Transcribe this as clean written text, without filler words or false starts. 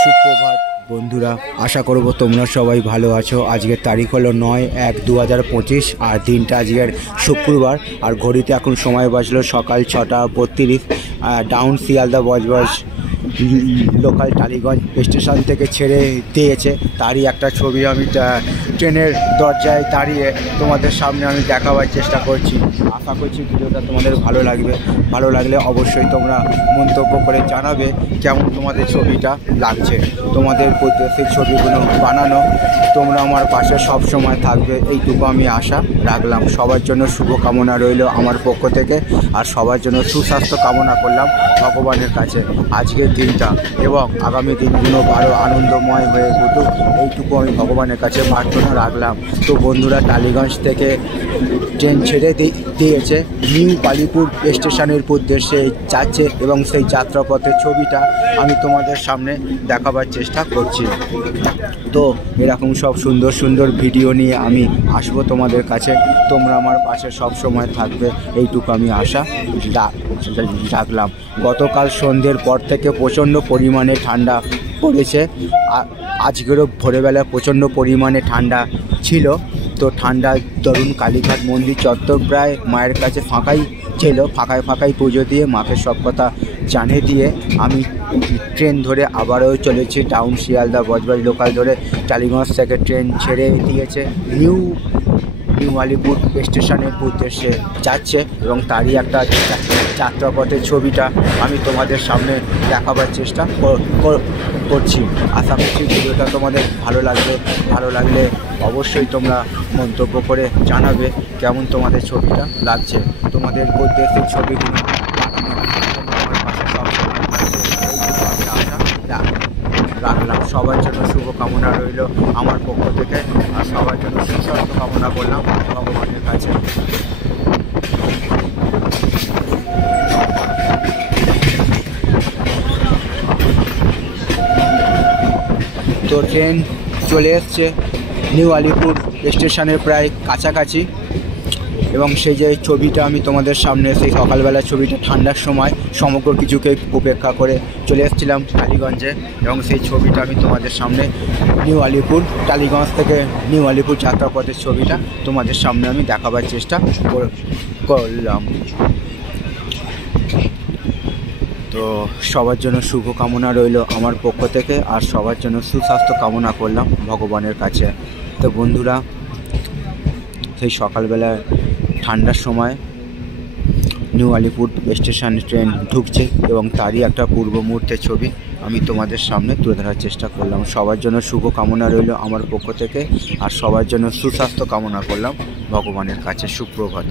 সুপ্রভাত বন্ধুরা, আশা করব তোমরা সবাই ভালো আছো। আজকের তারিখ হলো 9/1/2025 আর দিনটা আজকের শুক্রবার। আর ঘড়িতে এখন সময় বাজলো সকাল 6:32। Down Sealdah Budge Budge local Tollygunge station থেকে ছেড়ে দিয়েছে, তারই একটা ছবি আমি ট্রেনের দরজায় দাঁড়িয়ে তোমাদের সামনে আমি দেখাবার চেষ্টা করছি। আশা করছি ভিডিওটা তোমাদের ভালো লাগবে। ভালো লাগলে অবশ্যই তোমরা মন্তব্য করে জানাবে কেমন তোমাদের ছবিটা লাগছে। তোমাদের সেই ছবিগুলো বানানো তোমরা আমার পাশে সব সময় থাকবে, এইটুকু আমি আশা রাখলাম। সবার জন্য শুভকামনা রইল আমার পক্ষ থেকে, আর সবার জন্য সুস্বাস্থ্য কামনা করলাম ভগবানের কাছে আজকের দিনটা এবং আগামী দিনগুলো আরও আনন্দময় হয়ে উঠুক, এইটুকু আমি ভগবানের কাছে প্রার্থনা রাখলাম। তো বন্ধুরা, টালিগঞ্জ থেকে ট্রেন ছেড়ে দিয়েছে, নিউ বালিপুর স্টেশনের উদ্দেশ্যে যাচ্ছে এবং সেই যাত্রাপথের ছবিটা আমি তোমাদের সামনে দেখাবার চেষ্টা করছি। তো এরকম সব সুন্দর সুন্দর ভিডিও নিয়ে আমি আসবো তোমাদের কাছে। তোমরা আমার পাশে সব সময় থাকবে, এইটুকু আমি আশা রাখলাম। গতকাল সন্ধ্যের পর থেকে প্রচণ্ড পরিমাণে ঠান্ডা পড়েছে। আজকেরও ভোরবেলা প্রচণ্ড পরিমাণে ঠান্ডা ছিল। তো ঠান্ডার দরুন কালীঘাট মন্দির চত্বর প্রায় মায়ের কাছে ফাঁকাই ছিল। ফাঁকায় পুজো দিয়ে মাকে সব কথা জানিয়ে দিয়ে আমি ট্রেন ধরে আবারও চলেছি টাউন শিয়ালদা বজবজ লোকাল ধরে। টালিগঞ্জ থেকে ট্রেন ছেড়ে দিয়েছে, নিউ আলিপুর স্টেশনের উদ্দেশ্যে যাচ্ছে এবং তারই একটা যাত্রাপথের ছবিটা আমি তোমাদের সামনে দেখাবার চেষ্টা করছি। আশা করছি ভিডিওটা তোমাদের ভালো লাগবে। ভালো লাগলে অবশ্যই তোমরা মন্তব্য করে জানাবে কেমন তোমাদের ছবিটা লাগছে। তোমাদের উদ্দেশ্যে ছবিগুলো রাখলাম। সবার জন্য শুভকামনা রইল আমার পক্ষ থেকে, আর সবার জন্য সুস্বাস্থ্য কামনা করলাম ভগবানের কাছে। তো ট্রেন চলে এসছে নিউ আলিপুর স্টেশনের প্রায় কাছাকাছি এবং সেই যে ছবিটা আমি তোমাদের সামনে, সেই সকালবেলার ছবিটা ঠান্ডার সময় সমগ্র কিছুকে উপেক্ষা করে চলে এসেছিলাম টালিগঞ্জে এবং সেই ছবিটা আমি তোমাদের সামনে নিউ আলিপুর টালিগঞ্জ থেকে নিউ আলিপুর যাত্রাপথের ছবিটা তোমাদের সামনে আমি দেখাবার চেষ্টা করলাম। তো সবার জন্য শুভকামনা রইল আমার পক্ষ থেকে, আর সবার জন্য সুস্বাস্থ্য কামনা করলাম ভগবানের কাছে। তো বন্ধুরা, সেই সকালবেলা ঠান্ডার সময় নিউ আলিপুর স্টেশন ট্রেন ঢুকছে এবং তারই একটা পূর্ব মুহূর্তের ছবি আমি তোমাদের সামনে তুলে ধরার চেষ্টা করলাম। সবার জন্য শুভকামনা রইল আমার পক্ষ থেকে, আর সবার জন্য সুস্বাস্থ্য কামনা করলাম ভগবানের কাছে। সুপ্রভাত।